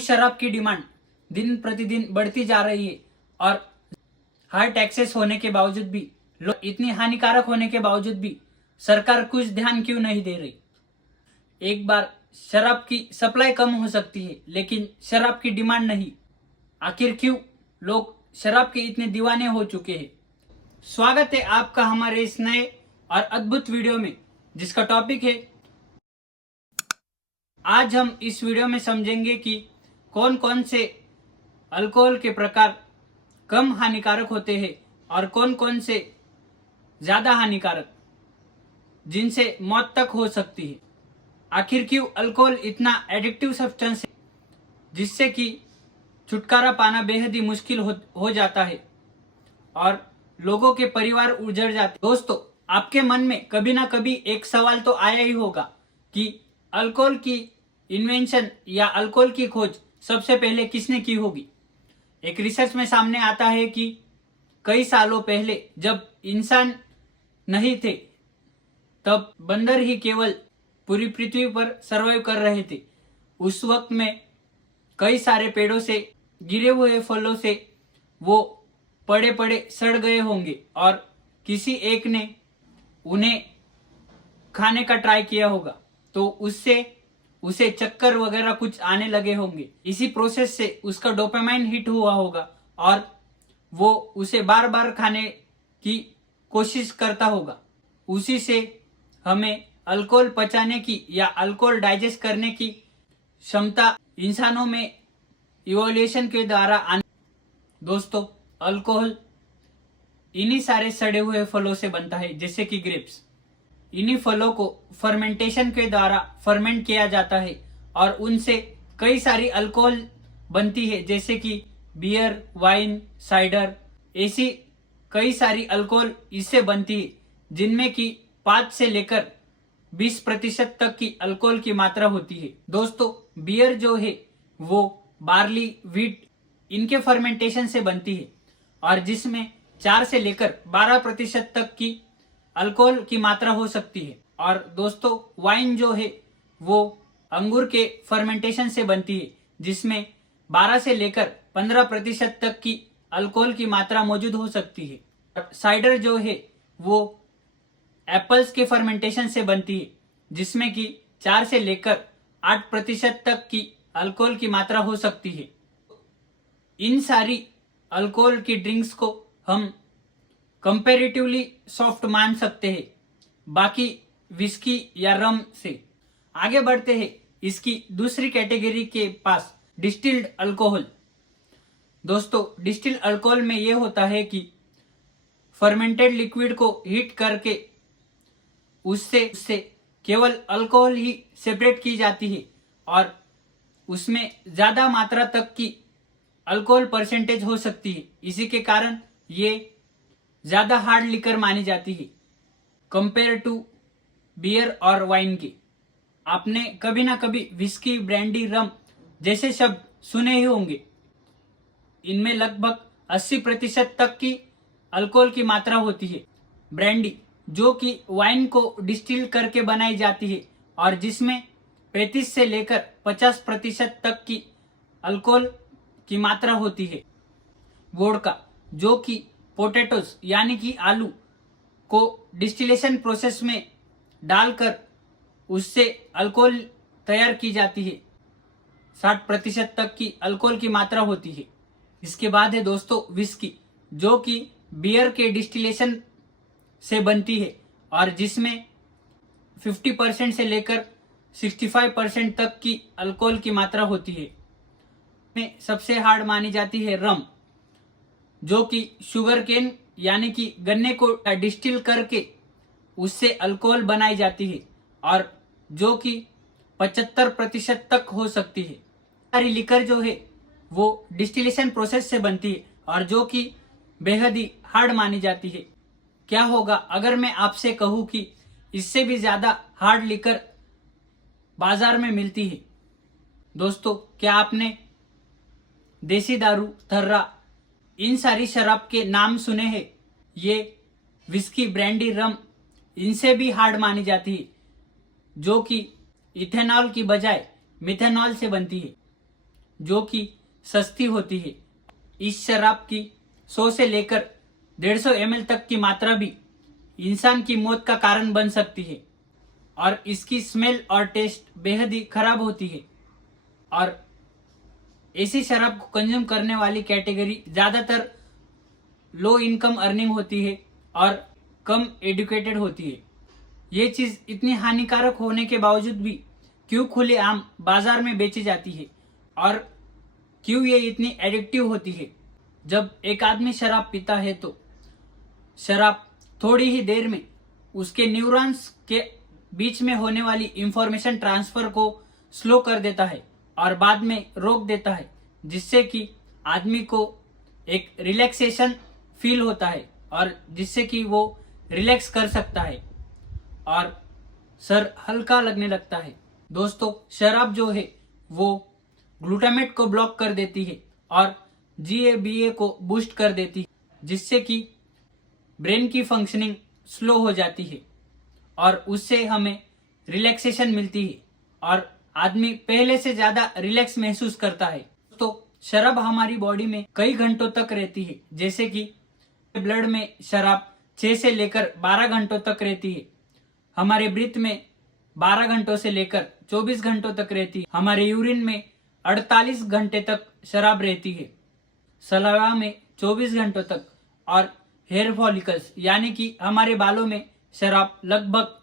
शराब की डिमांड दिन प्रतिदिन बढ़ती जा रही है और हाई टैक्सेस होने के बावजूद भी इतनी हानिकारक होने के बावजूद भी सरकार कुछ ध्यान क्यों नहीं दे रही। एक बार शराब की सप्लाई कम हो सकती है लेकिन शराब की डिमांड नहीं। आखिर क्यों लोग शराब के इतने दीवाने हो चुके हैं। स्वागत है आपका हमारे इस नए और अद्भुत वीडियो में जिसका टॉपिक है, आज हम इस वीडियो में समझेंगे कि कौन कौन से अल्कोहल के प्रकार कम हानिकारक होते हैं और कौन कौन से ज्यादा हानिकारक जिनसे मौत तक हो सकती है। आखिर क्यों अल्कोहल इतना एडिक्टिव सब्सटेंस है जिससे कि छुटकारा पाना बेहद ही मुश्किल हो जाता है और लोगों के परिवार उजड़ जाते। दोस्तों, आपके मन में कभी ना कभी एक सवाल तो आया ही होगा कि अल्कोहल की इन्वेंशन या अल्कोहल की खोज सबसे पहले किसने की होगी। एक रिसर्च में सामने आता है कि कई सालों पहले जब इंसान नहीं थे तब बंदर ही केवल पूरी पृथ्वी पर सर्वाइव कर रहे थे। उस वक्त में कई सारे पेड़ों से गिरे हुए फलों से वो पड़े पड़े सड़ गए होंगे और किसी एक ने उन्हें खाने का ट्राई किया होगा तो उससे उसे चक्कर वगैरह कुछ आने लगे होंगे। इसी प्रोसेस से उसका डोपामाइन हिट हुआ होगा और वो उसे बार बार खाने की कोशिश करता होगा। उसी से हमें अल्कोहल पचाने की या अल्कोहल डाइजेस्ट करने की क्षमता इंसानों में इवोल्यूशन के द्वारा आने। दोस्तों, अल्कोहल इन्हीं सारे सड़े हुए फलों से बनता है जैसे कि ग्रेप्स। इन्हीं फलों को फर्मेंटेशन के द्वारा फर्मेंट किया जाता है और उनसे कई सारी अल्कोहल बनती है जैसे कि बियर, वाइन, साइडर। ऐसी कई सारी अल्कोहल इससे बनती है जिनमें कि 5 से लेकर 20% तक की अल्कोहल की मात्रा होती है। दोस्तों, बियर जो है वो बार्ली, व्हीट इनके फर्मेंटेशन से बनती है और जिसमें 4 से लेकर 12% तक की अल्कोहल की मात्रा हो सकती है। और दोस्तों, वाइन जो है वो अंगूर के फर्मेंटेशन से बनती है जिसमें 12 से लेकर 15% तक की अल्कोहल की मात्रा मौजूद हो सकती है। और साइडर जो है वो एप्पल्स के फर्मेंटेशन से बनती है जिसमें कि 4 से लेकर 8% तक की अल्कोहल की मात्रा हो सकती है। इन सारी अल्कोहल की ड्रिंक्स को हम कंपैरेटिवली सॉफ्ट मान सकते हैं बाकी विस्की या रम से। आगे बढ़ते हैं इसकी दूसरी कैटेगरी के पास, डिस्टिल्ड अल्कोहल। दोस्तों, डिस्टिल्ड अल्कोहल में यह होता है कि फर्मेंटेड लिक्विड को हीट करके उससे केवल अल्कोहल ही सेपरेट की जाती है और उसमें ज्यादा मात्रा तक की अल्कोहल परसेंटेज हो सकती है। इसी के कारण ये ज्यादा हार्ड लिकर मानी जाती है कंपेयर टू बियर और वाइन के। आपने कभी ना कभी विस्की, ब्रांडी, रम जैसे शब्द सुने ही होंगे। इनमें लगभग 80% तक की अल्कोहल की मात्रा होती है। ब्रांडी जो कि वाइन को डिस्टिल करके बनाई जाती है और जिसमें 35 से लेकर 50% तक की अल्कोहल की मात्रा होती है। वोडका जो कि पोटैटोज यानी कि आलू को डिस्टिलेशन प्रोसेस में डालकर उससे अल्कोहल तैयार की जाती है। 60% तक की अल्कोहल की मात्रा होती है। इसके बाद है दोस्तों विस्की जो कि बियर के डिस्टिलेशन से बनती है और जिसमें 50% से लेकर 65% तक की अल्कोहल की मात्रा होती है। में सबसे हार्ड मानी जाती है रम जो कि शुगर केन यानी कि गन्ने को डिस्टिल करके उससे अल्कोहल बनाई जाती है और जो कि 75% तक हो सकती है। सारी लिकर जो है वो डिस्टिलेशन प्रोसेस से बनती है और जो कि बेहद ही हार्ड मानी जाती है। क्या होगा अगर मैं आपसे कहूं कि इससे भी ज्यादा हार्ड लिकर बाजार में मिलती है। दोस्तों, क्या आपने देसी दारू, थर्रा इन सारी शराब के नाम सुने हैं? ये विस्की, ब्रांडी, रम इनसे भी हार्ड मानी जाती है जो कि इथेनॉल की बजाय मिथेनॉल से बनती है। जो कि सस्ती होती है। इस शराब की 100 से लेकर 150 ml तक की मात्रा भी इंसान की मौत का कारण बन सकती है और इसकी स्मेल और टेस्ट बेहद ही खराब होती है। और ऐसी शराब को कंज्यूम करने वाली कैटेगरी ज़्यादातर लो इनकम अर्निंग होती है और कम एजुकेटेड होती है। ये चीज़ इतनी हानिकारक होने के बावजूद भी क्यों खुलेआम बाजार में बेची जाती है और क्यों ये इतनी एडिक्टिव होती है। जब एक आदमी शराब पीता है तो शराब थोड़ी ही देर में उसके न्यूरॉन्स के बीच में होने वाली इंफॉर्मेशन ट्रांसफर को स्लो कर देता है और बाद में रोक देता है, जिससे कि आदमी को एक रिलैक्सेशन फील होता है और जिससे कि वो रिलैक्स कर सकता है और सर हल्का लगने लगता है। दोस्तों, शराब जो है वो ग्लूटामेट को ब्लॉक कर देती है और GABA को बूस्ट कर देती है, जिससे कि ब्रेन की फंक्शनिंग स्लो हो जाती है और उससे हमें रिलैक्सेशन मिलती है और आदमी पहले से ज्यादा रिलैक्स महसूस करता है। तो शराब हमारी बॉडी में कई घंटों तक रहती है, जैसे कि ब्लड में शराब 6 से लेकर 12 घंटों तक रहती है। हमारे ब्रीथ में 12 घंटों से लेकर 24 घंटों तक रहती है। हमारे यूरिन में 48 घंटे तक शराब रहती है। सलावा में 24 घंटों तक और हेयर फॉलिकल्स यानी कि हमारे बालों में शराब लगभग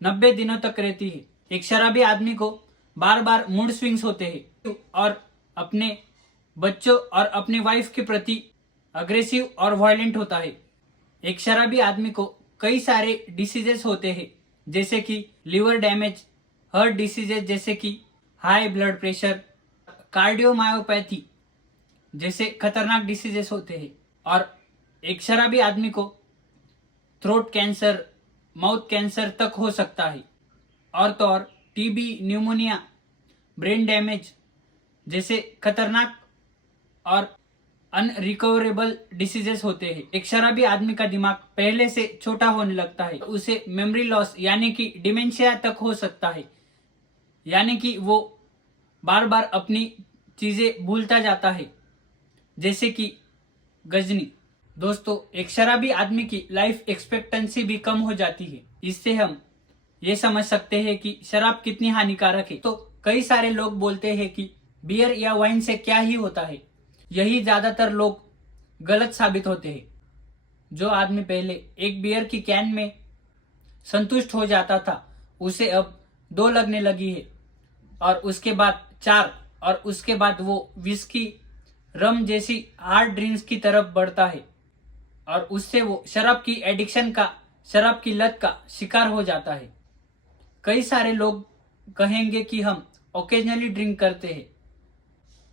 90 दिनों तक रहती है। एक शराबी आदमी को बार बार मूड स्विंग्स होते हैं और अपने बच्चों और अपने वाइफ के प्रति अग्रेसिव और वायलेंट होता है। एक शराबी आदमी को कई सारे डिसीजेस होते हैं, जैसे कि लिवर डैमेज, हार्ट डिसीजेस जैसे कि हाई ब्लड प्रेशर, कार्डियोमायोपैथी जैसे खतरनाक डिसीजेस होते हैं। और एक शराबी आदमी को थ्रोट कैंसर, माउथ कैंसर तक हो सकता है। और तो और TB, न्यूमोनिया, ब्रेन डैमेज जैसे खतरनाक और अनरिकवरेबल डिसीजेस होते हैं। एक शराबी आदमी का दिमाग पहले से छोटा होने लगता है, उसे मेमोरी लॉस यानी कि डिमेंशिया तक हो सकता है, यानी कि वो बार बार अपनी चीजें भूलता जाता है, जैसे कि गजनी। दोस्तों, एक शराबी आदमी की लाइफ एक्सपेक्टेंसी भी कम हो जाती है। इससे हम ये समझ सकते हैं कि शराब कितनी हानिकारक है। तो कई सारे लोग बोलते हैं कि बियर या वाइन से क्या ही होता है। यही ज्यादातर लोग गलत साबित होते हैं। जो आदमी पहले एक बियर की कैन में संतुष्ट हो जाता था, उसे अब 2 लगने लगी है और उसके बाद 4 और उसके बाद वो विस्की, रम जैसी हार्ड ड्रिंक्स की तरफ बढ़ता है और उससे वो शराब की एडिक्शन का, शराब की लत का शिकार हो जाता है। कई सारे लोग कहेंगे कि हम ओकेजनली ड्रिंक करते हैं,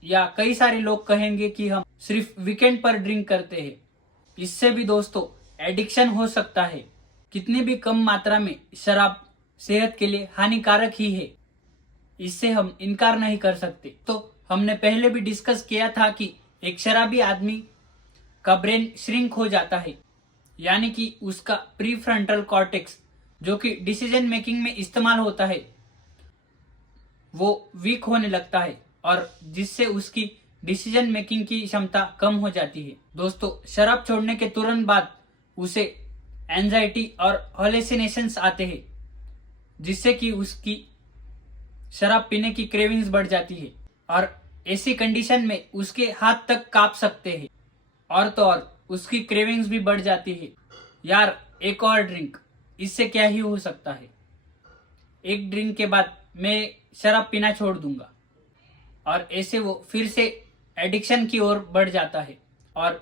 या कई सारे लोग कहेंगे कि हम सिर्फ वीकेंड पर ड्रिंक करते हैं। इससे भी दोस्तों एडिक्शन हो सकता है। कितनी भी कम मात्रा में शराब सेहत के लिए हानिकारक ही है, इससे हम इनकार नहीं कर सकते। तो हमने पहले भी डिस्कस किया था कि एक शराबी आदमी का ब्रेन श्रिंक हो जाता है, यानी कि उसका प्रीफ्रंटल कॉर्टेक्स जो कि डिसीजन मेकिंग में इस्तेमाल होता है, वो वीक होने लगता है और जिससे उसकी डिसीजन मेकिंग की क्षमता कम हो जाती है। दोस्तों, शराब छोड़ने के तुरंत बाद उसे एंजाइटी और हॉलेसिनेशंस आते हैं, जिससे कि उसकी शराब पीने की क्रेविंग्स बढ़ जाती है और ऐसी कंडीशन में उसके हाथ तक कांप सकते हैं और तो और उसकी क्रेविंग्स भी बढ़ जाती है। यार, एक और ड्रिंक, इससे क्या ही हो सकता है। एक ड्रिंक के बाद मैं शराब पीना छोड़ दूंगा और ऐसे वो फिर से एडिक्शन की ओर बढ़ जाता है और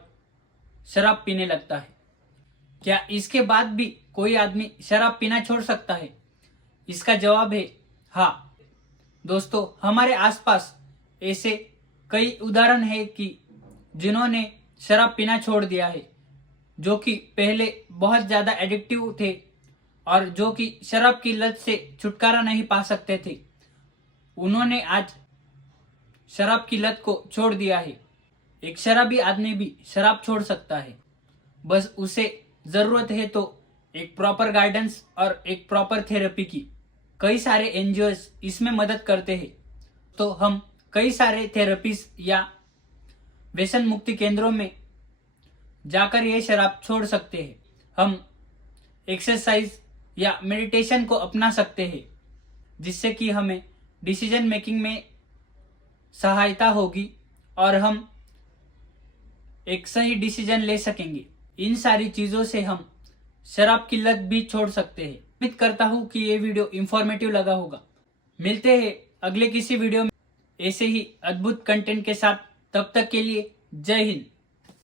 शराब पीने लगता है। क्या इसके बाद भी कोई आदमी शराब पीना छोड़ सकता है? इसका जवाब है हाँ। दोस्तों, हमारे आसपास ऐसे कई उदाहरण है कि जिन्होंने शराब पीना छोड़ दिया है, जो कि पहले बहुत ज्यादा एडिक्टिव थे और जो कि शराब की लत से छुटकारा नहीं पा सकते थे। उन्होंने आज शराब की लत को छोड़ दिया है। एक शराबी आदमी भी शराब छोड़ सकता है, बस उसे जरूरत है तो एक प्रॉपर गाइडेंस और एक प्रॉपर थेरेपी की। कई सारे NGOs इसमें मदद करते हैं, तो हम कई सारे थेरेपीज या व्यसन मुक्ति केंद्रों में जाकर ये शराब छोड़ सकते हैं। हम एक्सरसाइज या मेडिटेशन को अपना सकते हैं, जिससे कि हमें डिसीजन मेकिंग में सहायता होगी और हम एक सही डिसीजन ले सकेंगे। इन सारी चीज़ों से हम शराब की लत भी छोड़ सकते हैं। उम्मीद करता हूँ कि ये वीडियो इंफॉर्मेटिव लगा होगा। मिलते हैं अगले किसी वीडियो में ऐसे ही अद्भुत कंटेंट के साथ। तब तक के लिए जय हिंद।